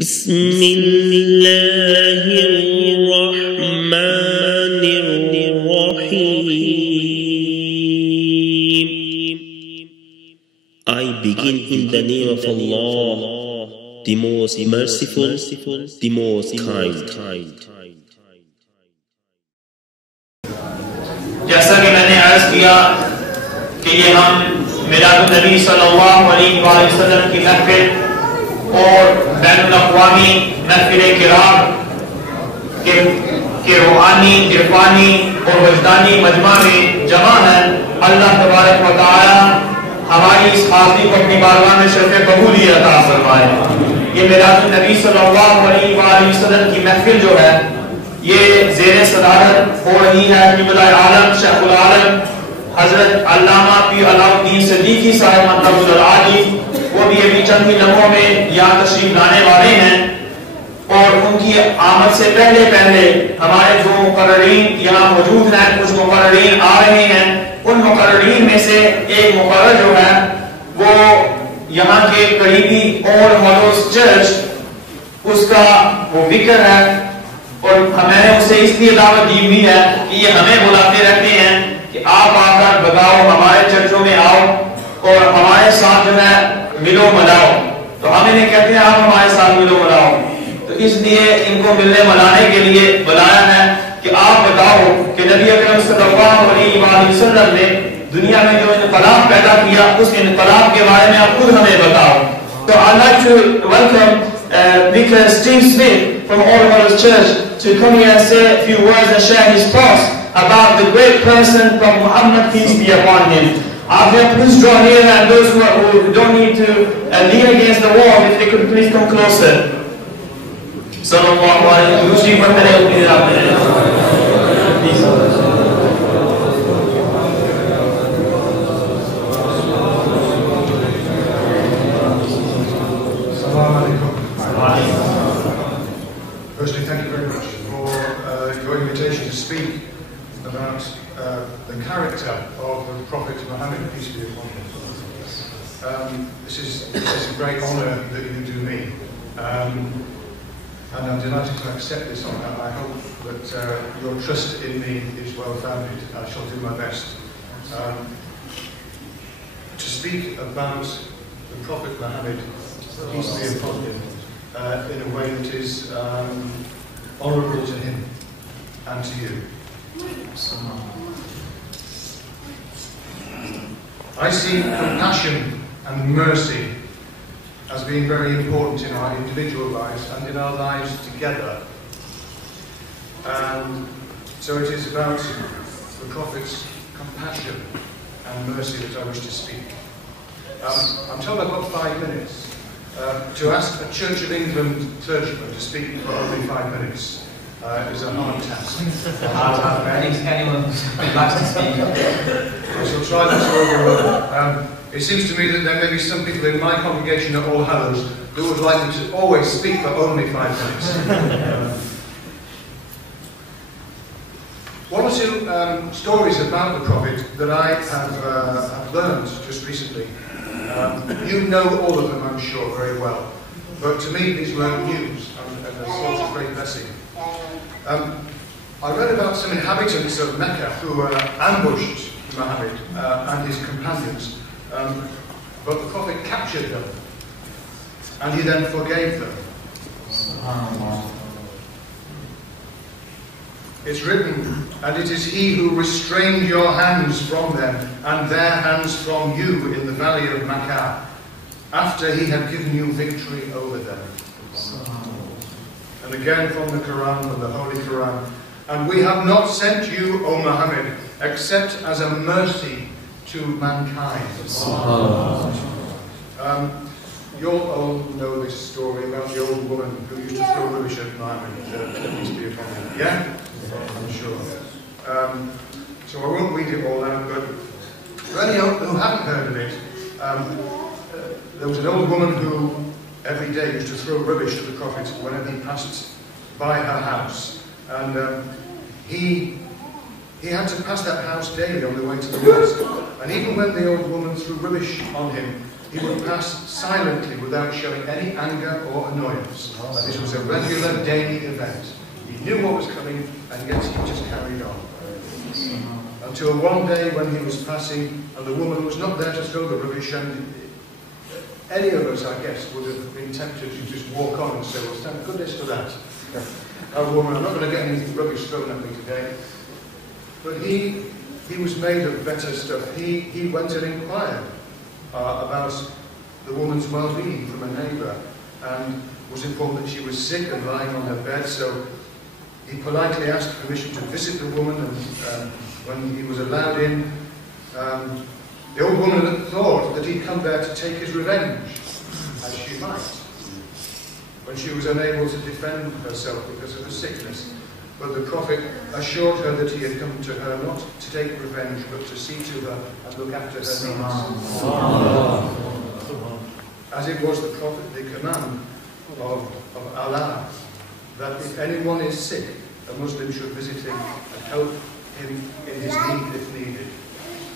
بسم الله الرحمن الرحيم. I begin in the name of Allah, the most merciful, the most kind. जैसा कि मैंने अर्ज किया कि ये हम मिलादुन नबी सल्लल्लाहु अलैहि वसल्लम की महफिल और बैनुल अक़वामी महफिल किराम के रूहानी, इरफानी और वजदानी मजमा में जमा है। अल्लाह तबारक व तआला हमारी इस हाज़िरी को अपनी बारगाह में शर्फ़े कबूलियत अता फरमाए। ये मिलादुन नबी सल्लल्लाहु अलैहि वसल्लम की महफिल जो है ये ज़ेरे सदारत हो रही है क़िबला आलम शेखुल आलम हजरत अल्लामा पी अलाउद्दीन सिद्दीकी साहब मक़बूल आली। वो भी अभी चंद ही लम्हों में यहाँ तशरीफ लाने वाले हैं और उनकी आमद से पहले हमारे जो मुक़र्ररीन यहाँ मौजूद हैं, कुछ मुक़र्ररीन आ रहे हैं। उन मुक़र्ररीन में से एक मुक़र्रर जो है वो यहाँ के करीबी ऑल हालोज़ चर्च उसका वो विकर है और मैंने उसे इसलिए दावत दी हुई है कि ये हमें बुलाते रहते हैं कि आप आकर बताओ, हमारे चर्चों में आओ और हमारे साथ जो है मिलो मलाओ। तो हम इन्हें कहते हैं आप हमारे साथ मिलो मलाओ। तो इसलिए इनको मिलने मनाने के लिए बुलाया है कि आप बताओ कि नबी अकरम सल्लल्लाहु अलैहि वसल्लम ने दुनिया में जो इनकलाब पैदा किया उस इनकलाब के बारे में आप खुद हमें बताओ। तो I'd like to welcome Vicar Steve Smith from All Hallows Church to come here and say a few words and share his thoughts about the great person from Muhammad, peace be upon him. Please draw near, and those who don't need to lean against the wall, if they could please come closer. Sallallahu alaihi Firstly, thank you very much for your invitation to speak about the character of the Prophet Muhammad, peace be upon him. This is a great honour that you do me, and I'm delighted to accept this honour. I hope that your trust in me is well founded. I shall do my best to speak about the Prophet Muhammad, peace be upon him, in a way that is honourable to him and to you. I see compassion and mercy as being very important in our individual lives and in our lives together. And so it is about the Prophet's compassion and mercy that I wish to speak. I'm told I've got 5 minutes. To ask a Church of England clergyman to speak for only 5 minutes is a hard task. Anyone who likes to speak. I shall try this over. It seems to me that there may be some people in my congregation at All Hallows who would like me to always speak for only 5 minutes. One or two stories about the Prophet that I have learned just recently. You know all of them, I'm sure, very well. But to me, these were news and a source of great blessing. I read about some inhabitants of Mecca who ambushed Muhammad and his companions, but the Prophet captured them, and he then forgave them. It's written, and it is he who restrained your hands from them and their hands from you in the valley of Makkah, after he had given you victory over them. And again from the Quran, from the Holy Quran, and we have not sent you, O Muhammad, except as a mercy to mankind. You all know this story about the old woman who used to throw rubbish at Muhammad, peace be upon him. Yeah? I'm sure. So I won't read it all out, but for any who haven't heard of it, there was an old woman who every day used to throw rubbish at the Prophet whenever he passed by her house. And he had to pass that house daily on the way to the mosque. And even when the old woman threw rubbish on him, he would pass silently without showing any anger or annoyance. And this was a regular daily event. He knew what was coming, and yet he just carried on. Until one day when he was passing, and the woman was not there to throw the rubbish, and any of us, I guess, would have been tempted to just walk on and say, well, thank goodness for that. Oh, woman, I'm not going to get anything rubbish thrown at me today. But he was made of better stuff. He went and inquired about the woman's well-being from a neighbour, and was informed that she was sick and lying on her bed, so he politely asked permission to visit the woman, and when he was allowed in, the old woman had thought that he'd come there to take his revenge, as she might, when she was unable to defend herself because of her sickness. But the Prophet assured her that he had come to her not to take revenge, but to see to her and look after her needs. As it was the command of Allah, that if anyone is sick, a Muslim should visit him and help him in his need if needed.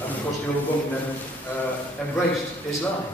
And of course the old woman then embraced Islam.